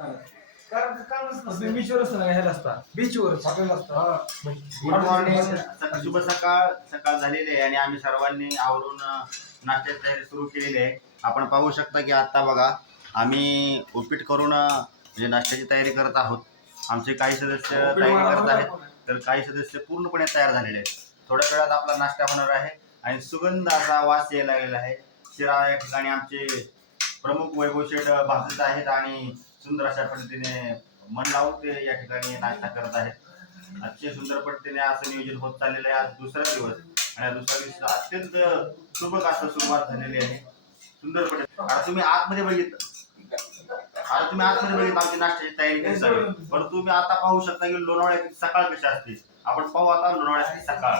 कारण कामच नसतं, बीचवर असतं ना, ह्याला असता बीचवर हॉटेल असतं. गुड मॉर्निंग, शुभ सकाळ. सकाळ झालेली आहे आणि आम्ही सर्वांनी आवरून नाश्त्याची तयारी सुरू केलेली आहे. आपण पाहू शकता की आता बघा आम्ही उपीट करून म्हणजे नाश्त्याची तयारी करत आहोत. आमचे काही सदस्य तयारी करत आहेत, तर काही सदस्य पूर्णपणे तयार झालेले आहेत. थोड्या वेळात आपला नाश्ता होणार आहे आणि सुगंध असा वास यायला लागलेला आहे. शिरा या ठिकाणी आमचे प्रमुख वैभव शेठ भाजत आहेत आणि सुंदर अशा पद्धतीने मन लावून ते या ठिकाणी नाश्ता करत आहेत. अतिशय सुंदर पद्धतीने असं नियोजन होत चाललेलं आहे. आज दुसरा दिवस आणि दुसऱ्या दिवशी अत्यंत सुबक असं सुरुवात झालेली आहे. सुंदर पद्धतीने आता तुम्ही आतमध्ये आमची नाश्त्याची तयारी कशी चालू आहे. पण तुम्ही आता पाहू शकता की लोणावळ्याची सकाळ कशी असते. आपण पाहू आता लोणावळ्याची सकाळ.